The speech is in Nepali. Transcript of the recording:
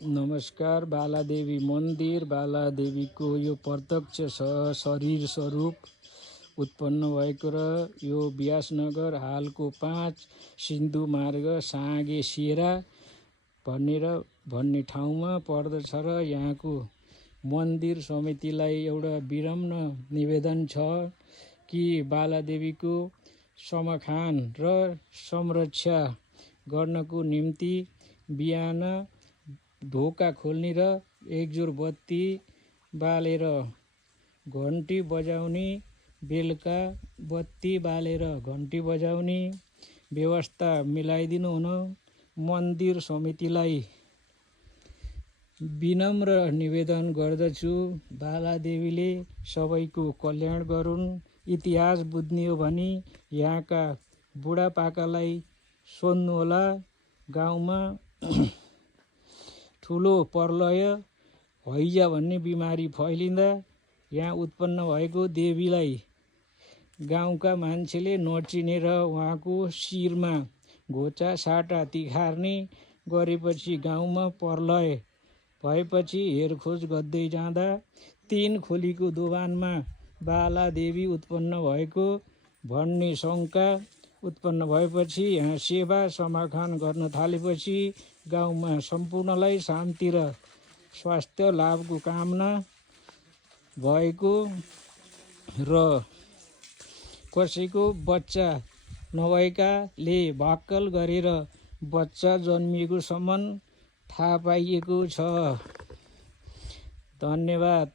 नमस्कार। बालादेवी मन्दिर बालादेवीको यो प्रत्यक्ष शरीर स्वरूप उत्पन्न भएको र यो व्यासनगर हालको 5 सिन्धु मार्ग साँगे सेरा भन्ने ठाउँमा पर्दछ र यहाँको मन्दिर समितिलाई एउटा विनम्र निवेदन छ कि बालादेवीको समखान र संरक्षा गर्नको निम्ति बिहान ढोका खोल्ने र एकजुर बत्ती बालेर घन्टी बजाउने, बेलुका बत्ती बालेर घन्टी बजाउने व्यवस्था मिलाइदिनु हुन मन्दिर समितिलाई विनम्र निवेदन गर्दछु। बालादेवीले सबैको कल्याण गरून्। इतिहास बुझ्ने हो भने यहाँका बुढापाकालाई सोध्नुहोला। गाउँमा ठुलो प्रलय हैजा भन्ने बिमारी फैलिँदा यहाँ उत्पन्न भएको देवीलाई गाउँका मान्छेले नचिनेर उहाँको शिरमा घोचा साटा तिखार्ने गरेपछि गाउँमा प्रलय भएपछि हेरखोज गर्दै जाँदा 3 खोलीको दोभानमा बालादेवी उत्पन्न भएको भन्ने शङ्का उत्पन्न भएपछि यहाँ सेवा समाखान गर्न थालेपछि गाउँमा सम्पूर्णलाई शान्ति र स्वास्थ्य लाभको कामना भएको र कसैको बच्चा नभएकाले भाक्कल गरेर बच्चा जन्मिएको सम्म थाहा पाइएको छ। धन्यवाद।